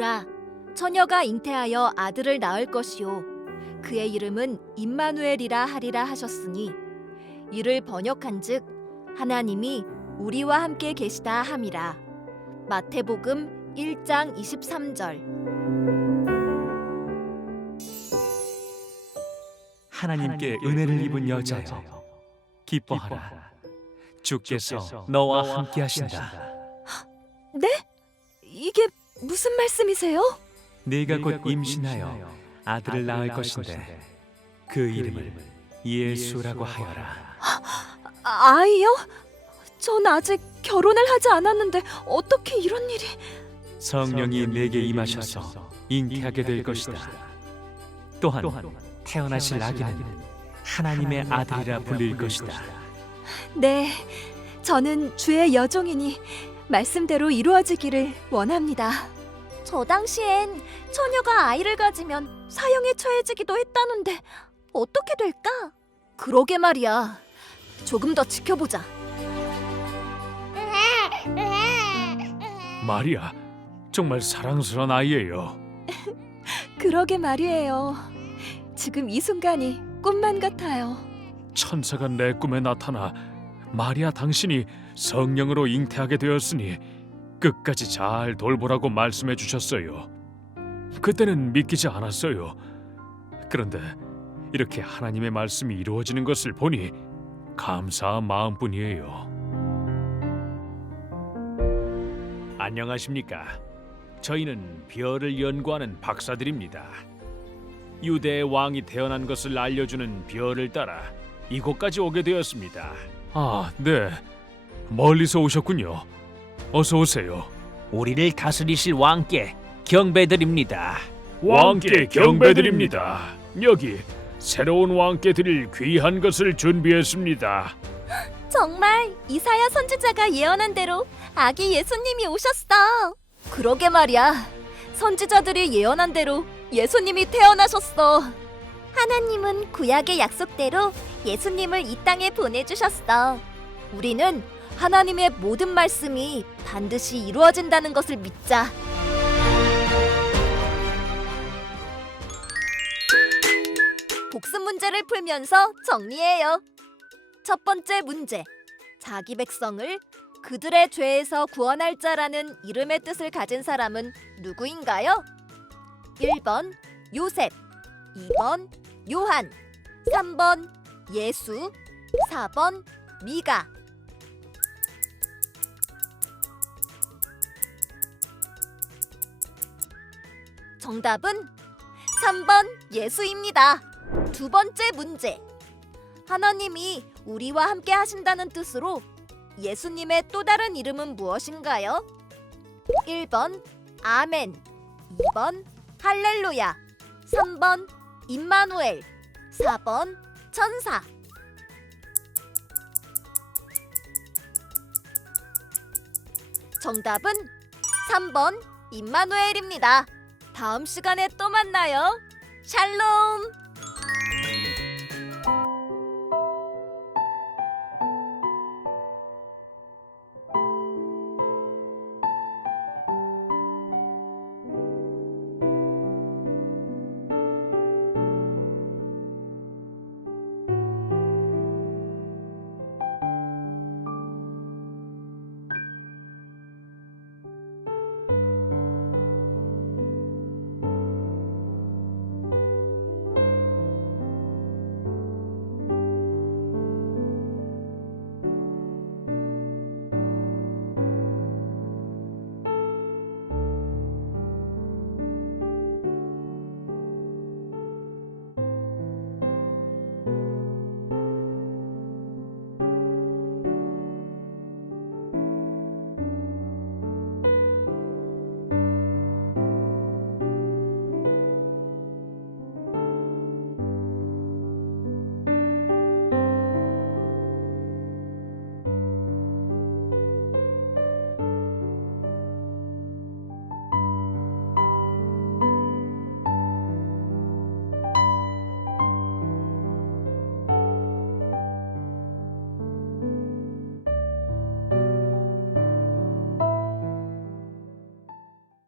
보라, 처녀가 잉태하여 아들을 낳을 것이요. 그의 이름은 임마누엘이라 하리라 하셨으니 이를 번역한즉 하나님이 우리와 함께 계시다 함이라. 마태복음 1장 23절. 하나님께 은혜를 입은 여자여 기뻐하라 주께서 너와 함께 하신다 네? 이게 무슨 말씀이세요? 네가 곧 임신하여 아들을 낳을 것인데 그 이름을 예수라고 하여라 아, 아이요? 전 아직 결혼을 하지 않았는데 어떻게 이런 일이? 성령이 내게 임하셔서 잉태하게 될 것이다 또한 태어나실 아기는 하나님의 아들이라 불릴 것이다 네, 저는 주의 여종이니 말씀대로 이루어지기를 원합니다. 저 당시엔 처녀가 아이를 가지면 사형에 처해지기도 했다는데 어떻게 될까? 그러게 말이야. 조금 더 지켜보자. 마리아, 정말 사랑스러운 아이예요. 그러게 말이에요. 지금 이 순간이 꿈만 같아요. 천사가 내 꿈에 나타나 마리아 당신이 성령으로 잉태하게 되었으니 끝까지 잘 돌보라고 말씀해 주셨어요. 그때는 믿기지 않았어요. 그런데 이렇게 하나님의 말씀이 이루어지는 것을 보니 감사한 마음뿐이에요. 안녕하십니까? 저희는 별을 연구하는 박사들입니다. 유대의 왕이 태어난 것을 알려주는 별을 따라 이곳까지 오게 되었습니다. 아, 네. 멀리서 오셨군요. 어서 오세요. 우리를 다스리실 왕께 경배드립니다. 왕께 경배드립니다. 여기 새로운 왕께 드릴 귀한 것을 준비했습니다. 정말 이사야 선지자가 예언한 대로 아기 예수님이 오셨어. 그러게 말이야. 선지자들이 예언한 대로 예수님이 태어나셨어. 하나님은 구약의 약속대로 예수님을 이 땅에 보내주셨어. 우리는 하나님의 모든 말씀이 반드시 이루어진다는 것을 믿자. 복습 문제를 풀면서 정리해요. 첫 번째 문제. 자기 백성을 그들의 죄에서 구원할 자라는 이름의 뜻을 가진 사람은 누구인가요? 1번 요셉, 2번 요한, 3번 예수, 4번 미가. 정답은 3번 예수입니다. 두 번째 문제. 하나님이 우리와 함께 하신다는 뜻으로 예수님의 또 다른 이름은 무엇인가요? 1번 아멘 2번 할렐루야 3번 임마누엘 4번 천사 정답은 3번 임마누엘입니다. 다음 시간에 또 만나요. 샬롬